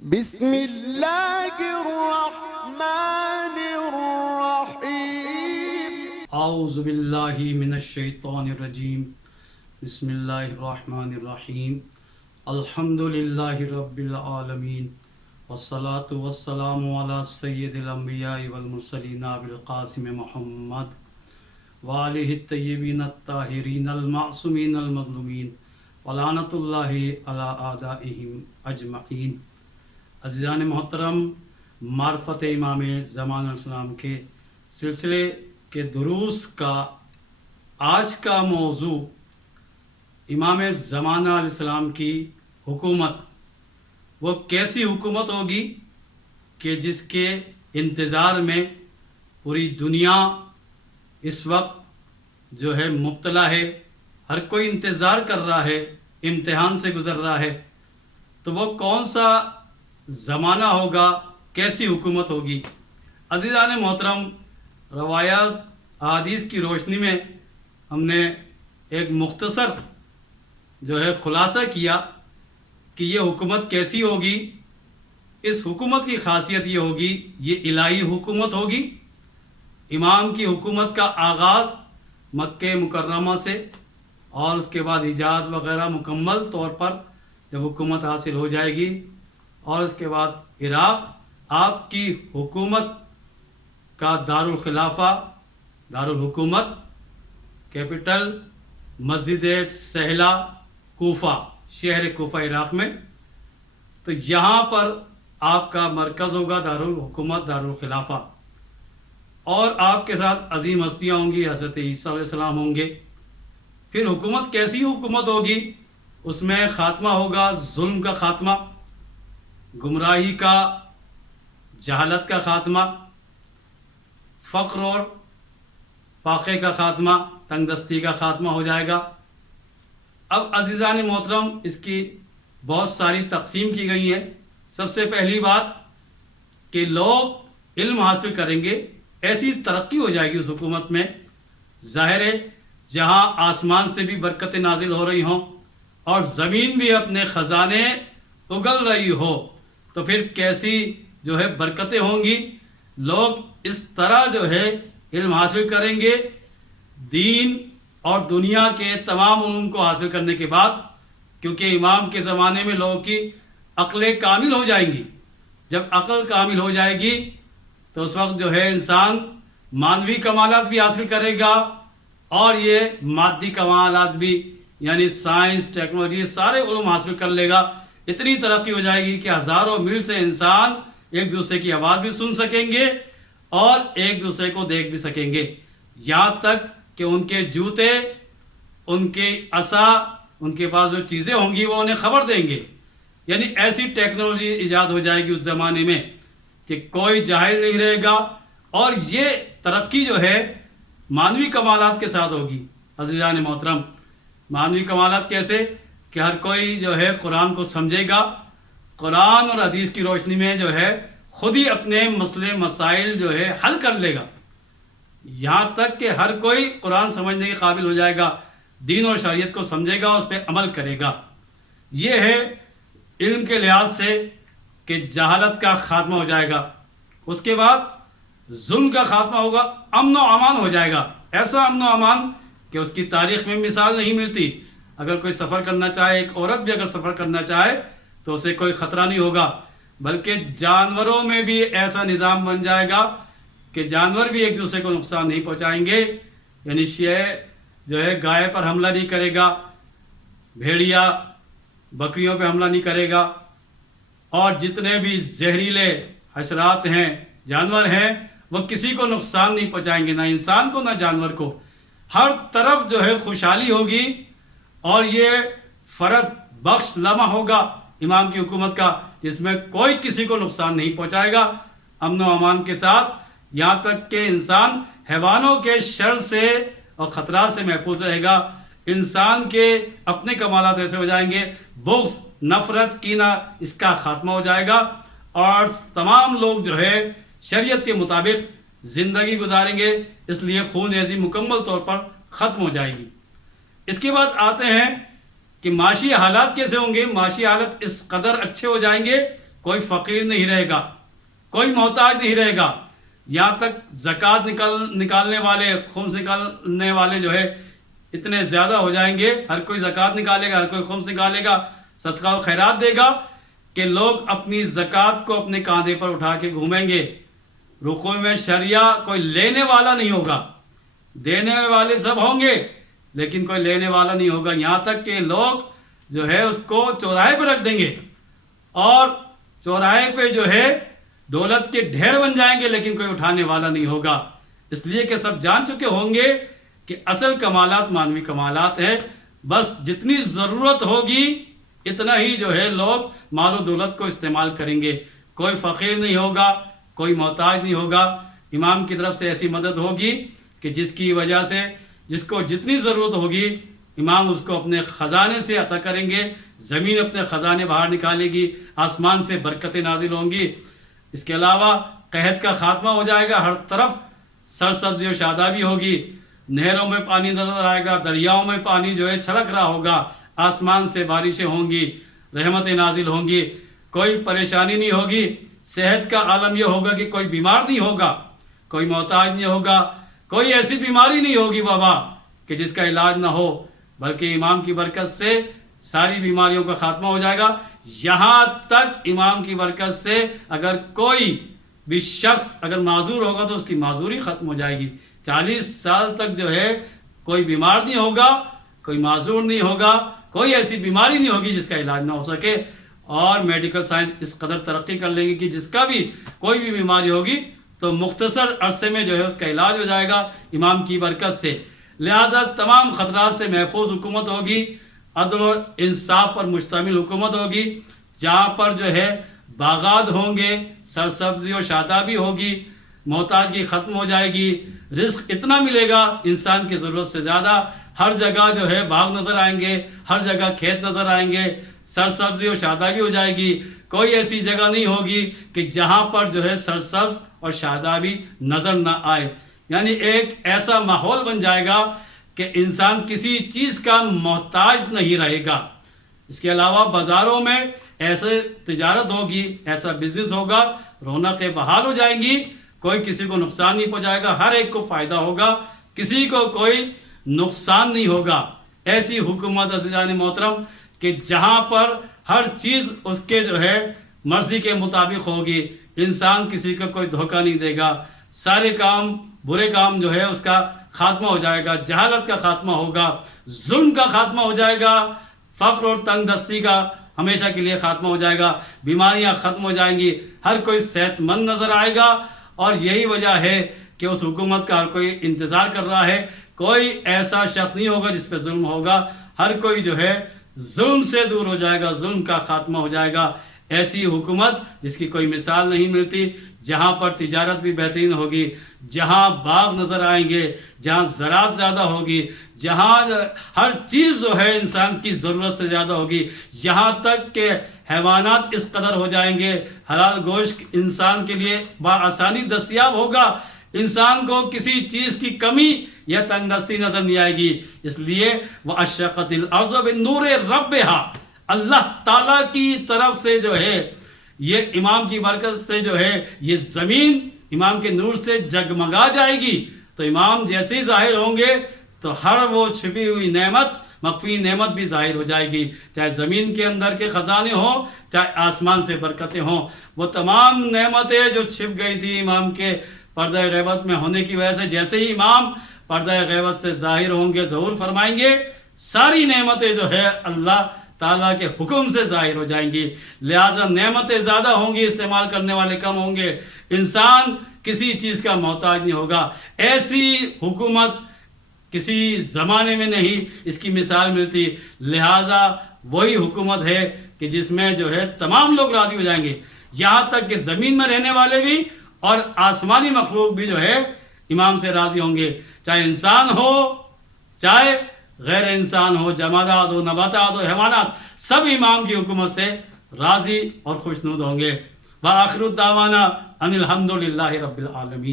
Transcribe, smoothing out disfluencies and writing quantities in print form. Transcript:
بسم اللہ الرحمن الرحیم اعوذ باللہ من الشیطان الرجیم بسم اللہ الرحمن الرحیم الحمد للہ رب العالمین والصلاة والسلام علی سید الانبیاء والمرسلین بالقاسم محمد وآلہ الطیبین الطاہرین المعصومین المظلومین ولعنۃ اللہ علی اعدائہم اجمعین۔ عزیزان محترم، معرفت امام زمان علیہ السلام کے سلسلے کے دروس کا آج کا موضوع امام زمانہ علیہ السلام کی حکومت، وہ کیسی حکومت ہوگی کہ جس کے انتظار میں پوری دنیا اس وقت جو ہے مبتلا ہے، ہر کوئی انتظار کر رہا ہے، امتحان سے گزر رہا ہے۔ تو وہ کون سا زمانہ ہوگا، کیسی حکومت ہوگی؟ عزیزان محترم، روایات احادیث کی روشنی میں ہم نے ایک مختصر جو ہے خلاصہ کیا کہ یہ حکومت کیسی ہوگی۔ اس حکومت کی خاصیت یہ ہوگی، یہ الہی حکومت ہوگی۔ امام کی حکومت کا آغاز مکہ مکرمہ سے اور اس کے بعد حجاز وغیرہ مکمل طور پر جب حکومت حاصل ہو جائے گی، اور اس کے بعد عراق، آپ کی حکومت کا دارالخلافہ، دارالحکومت، کیپٹل مسجد سہلہ کوفہ، شہر کوفہ عراق میں، تو یہاں پر آپ کا مرکز ہوگا دارالحکومت، دارالخلافہ، اور آپ کے ساتھ عظیم ہستیاں ہوں گی، حضرت عیسیٰ علیہ السلام ہوں گے۔ پھر حکومت کیسی حکومت ہوگی؟ اس میں خاتمہ ہوگا ظلم کا خاتمہ، گمراہی کا، جہالت کا خاتمہ، فقر اور فاقے کا خاتمہ، تنگ دستی کا خاتمہ ہو جائے گا۔ اب عزیزان محترم، اس کی بہت ساری تقسیم کی گئی ہے۔ سب سے پہلی بات کہ لوگ علم حاصل کریں گے، ایسی ترقی ہو جائے گی اس حکومت میں، ظاہر ہے جہاں آسمان سے بھی برکتیں نازل ہو رہی ہوں اور زمین بھی اپنے خزانے اگل رہی ہو، تو پھر کیسی جو ہے برکتیں ہوں گی۔ لوگ اس طرح جو ہے علم حاصل کریں گے، دین اور دنیا کے تمام علوم کو حاصل کرنے کے بعد، کیونکہ امام کے زمانے میں لوگوں کی عقلیں کامل ہو جائیں گی۔ جب عقل کامل ہو جائے گی تو اس وقت جو ہے انسان مانوی کمالات بھی حاصل کرے گا، اور یہ مادی کمالات بھی، یعنی سائنس، ٹیکنالوجی، سارے علوم حاصل کر لے گا۔ اتنی ترقی ہو جائے گی کہ ہزاروں میل سے انسان ایک دوسرے کی آواز بھی سن سکیں گے اور ایک دوسرے کو دیکھ بھی سکیں گے، یہاں تک کہ ان کے جوتے، ان کے عصا، ان کے پاس جو چیزیں ہوں گی وہ انہیں خبر دیں گے۔ یعنی ایسی ٹیکنالوجی ایجاد ہو جائے گی اس زمانے میں کہ کوئی جاہل نہیں رہے گا، اور یہ ترقی جو ہے مانوی کمالات کے ساتھ ہوگی۔ عزیزان محترم، مانوی کمالات کیسے؟ کہ ہر کوئی جو ہے قرآن کو سمجھے گا، قرآن اور حدیث کی روشنی میں جو ہے خود ہی اپنے مسئلے مسائل جو ہے حل کر لے گا، یہاں تک کہ ہر کوئی قرآن سمجھنے کے قابل ہو جائے گا، دین اور شریعت کو سمجھے گا، اس پہ عمل کرے گا۔ یہ ہے علم کے لحاظ سے کہ جہالت کا خاتمہ ہو جائے گا۔ اس کے بعد ظلم کا خاتمہ ہوگا، امن و امان ہو جائے گا، ایسا امن و امان کہ اس کی تاریخ میں مثال نہیں ملتی۔ اگر کوئی سفر کرنا چاہے، ایک عورت بھی اگر سفر کرنا چاہے تو اسے کوئی خطرہ نہیں ہوگا، بلکہ جانوروں میں بھی ایسا نظام بن جائے گا کہ جانور بھی ایک دوسرے کو نقصان نہیں پہنچائیں گے۔ یعنی شے جو ہے گائے پر حملہ نہیں کرے گا، بھیڑیا بکریوں پہ حملہ نہیں کرے گا، اور جتنے بھی زہریلے حشرات ہیں، جانور ہیں، وہ کسی کو نقصان نہیں پہنچائیں گے، نہ انسان کو نہ جانور کو۔ ہر طرف جو ہے خوشحالی ہوگی، اور یہ فرد بخش لمحہ ہوگا امام کی حکومت کا، جس میں کوئی کسی کو نقصان نہیں پہنچائے گا، امن و امان کے ساتھ، یہاں تک کہ انسان حیوانوں کے شر سے اور خطرات سے محفوظ رہے گا۔ انسان کے اپنے کمالات ایسے ہو جائیں گے، بغض، نفرت، کینہ، اس کا خاتمہ ہو جائے گا، اور تمام لوگ جو ہے شریعت کے مطابق زندگی گزاریں گے، اس لیے خون ریزی مکمل طور پر ختم ہو جائے گی۔ اس کے بعد آتے ہیں کہ معاشی حالات کیسے ہوں گے۔ معاشی حالت اس قدر اچھے ہو جائیں گے کوئی فقیر نہیں رہے گا، کوئی محتاج نہیں رہے گا، یہاں تک زکوٰۃ نکالنے والے، خمس نکالنے والے جو ہے اتنے زیادہ ہو جائیں گے، ہر کوئی زکوٰۃ نکالے گا، ہر کوئی خمس نکالے گا، صدقہ و خیرات دے گا، کہ لوگ اپنی زکوٰۃ کو اپنے کاندھے پر اٹھا کے گھومیں گے۔ رکوع میں شریعہ کوئی لینے والا نہیں ہوگا، دینے والے سب ہوں گے لیکن کوئی لینے والا نہیں ہوگا، یہاں تک کہ لوگ جو ہے اس کو چوراہے پہ رکھ دیں گے اور چوراہے پہ جو ہے دولت کے ڈھیر بن جائیں گے لیکن کوئی اٹھانے والا نہیں ہوگا، اس لیے کہ سب جان چکے ہوں گے کہ اصل کمالات مانوی کمالات ہیں، بس جتنی ضرورت ہوگی اتنا ہی جو ہے لوگ مال و دولت کو استعمال کریں گے، کوئی فقیر نہیں ہوگا، کوئی محتاج نہیں ہوگا، امام کی طرف سے ایسی مدد ہوگی کہ جس کی وجہ سے جس کو جتنی ضرورت ہوگی امام اس کو اپنے خزانے سے عطا کریں گے، زمین اپنے خزانے باہر نکالے گی، آسمان سے برکتیں نازل ہوں گی۔ اس کے علاوہ قحط کا خاتمہ ہو جائے گا، ہر طرف سرسبزی و شادابی ہوگی، نہروں میں پانی نظر آئے گا، دریاؤں میں پانی جو ہے چھلک رہا ہوگا، آسمان سے بارشیں ہوں گی، رحمتیں نازل ہوں گی، کوئی پریشانی نہیں ہوگی۔ صحت کا عالم یہ ہوگا کہ کوئی بیمار نہیں ہوگا، کوئی محتاج نہیں ہوگا، کوئی ایسی بیماری نہیں ہوگی وبا کہ جس کا علاج نہ ہو، بلکہ امام کی برکت سے ساری بیماریوں کا خاتمہ ہو جائے گا۔ یہاں تک امام کی برکت سے اگر کوئی بھی شخص اگر معذور ہوگا تو اس کی معذوری ختم ہو جائے گی، 40 سال تک جو ہے کوئی بیمار نہیں ہوگا، کوئی معذور نہیں ہوگا، کوئی ایسی بیماری نہیں ہوگی جس کا علاج نہ ہو سکے، اور میڈیکل سائنس اس قدر ترقی کر لے گی کہ جس کا بھی کوئی بھی بیماری ہوگی تو مختصر عرصے میں جو ہے اس کا علاج ہو جائے گا امام کی برکت سے۔ لہٰذا تمام خطرات سے محفوظ حکومت ہوگی، عدل اور انصاف پر مشتمل حکومت ہوگی، جہاں پر جو ہے باغات ہوں گے، سرسبزی و شادابی ہوگی، محتاجگی ختم ہو جائے گی، رزق اتنا ملے گا انسان کی ضرورت سے زیادہ، ہر جگہ جو ہے باغ نظر آئیں گے، ہر جگہ کھیت نظر آئیں گے، سرسبزی و شادابی ہو جائے گی، کوئی ایسی جگہ نہیں ہوگی کہ جہاں پر جو ہے سرسبز اور شادابی نظر نہ آئے، یعنی ایک ایسا ماحول بن جائے گا کہ انسان کسی چیز کا محتاج نہیں رہے گا۔ اس کے علاوہ بازاروں میں ایسے تجارت ہوگی، ایسا بزنس ہوگا، رونقیں بحال ہو جائیں گی، کوئی کسی کو نقصان نہیں پہنچائے گا، ہر ایک کو فائدہ ہوگا، کسی کو کوئی نقصان نہیں ہوگا۔ ایسی حکومت عزیزان محترم کہ جہاں پر ہر چیز اس کے جو ہے مرضی کے مطابق ہوگی، انسان کسی کو کوئی دھوکہ نہیں دے گا، سارے کام برے کام جو ہے اس کا خاتمہ ہو جائے گا، جہالت کا خاتمہ ہوگا، ظلم کا خاتمہ ہو جائے گا، فقر اور تنگ دستی کا ہمیشہ کے لیے خاتمہ ہو جائے گا، بیماریاں ختم ہو جائیں گی، ہر کوئی صحت مند نظر آئے گا۔ اور یہی وجہ ہے کہ اس حکومت کا ہر کوئی انتظار کر رہا ہے، کوئی ایسا شخص نہیں ہوگا جس پہ ظلم ہوگا، ہر کوئی جو ہے ظلم سے دور ہو جائے گا، ظلم کا خاتمہ ہو جائے گا۔ ایسی حکومت جس کی کوئی مثال نہیں ملتی، جہاں پر تجارت بھی بہترین ہوگی، جہاں باغ نظر آئیں گے، جہاں زراعت زیادہ ہوگی، جہاں ہر چیز جو ہے انسان کی ضرورت سے زیادہ ہوگی، یہاں تک کہ حیوانات اس قدر ہو جائیں گے، حلال گوشت انسان کے لیے بآسانی دستیاب ہوگا، انسان کو کسی چیز کی کمی یا تنگ دستی نظر نہیں آئے گی۔ اس لیے وَأَشْرَقَتِ الْأَرْضُ بِنُورِ رَبِّهَا، اللہ تعالیٰ کی طرف سے جو ہے یہ امام کی برکت سے جو ہے یہ زمین امام کے نور سے جگمگا جائے گی، تو امام جیسے ہی ظاہر ہوں گے تو ہر وہ چھپی ہوئی نعمت، مخفی نعمت بھی ظاہر ہو جائے گی، چاہے زمین کے اندر کے خزانے ہوں، چاہے آسمان سے برکتیں ہوں، وہ تمام نعمتیں جو چھپ گئی تھی امام کے پردہ غیبت میں ہونے کی وجہ سے، جیسے ہی امام پردہ غیبت سے ظاہر ہوں گے، ظہور فرمائیں گے، ساری نعمتیں جو ہے اللہ تعالیٰ کے حکم سے ظاہر ہو جائیں گی۔ لہٰذا نعمتیں زیادہ ہوں گی، استعمال کرنے والے کم ہوں گے، انسان کسی چیز کا محتاج نہیں ہوگا۔ ایسی حکومت کسی زمانے میں نہیں اس کی مثال ملتی، لہٰذا وہی حکومت ہے کہ جس میں جو ہے تمام لوگ راضی ہو جائیں گے، یہاں تک کہ زمین میں رہنے والے بھی اور آسمانی مخلوق بھی جو ہے امام سے راضی ہوں گے، چاہے انسان ہو چاہے غیر انسان ہو، جمادات ہو، نباتات ہو، حیوانات، سب امام کی حکومت سے راضی اور خوشنود ہوں گے۔ وآخر الدعوانا ان الحمد للہ رب العالمین۔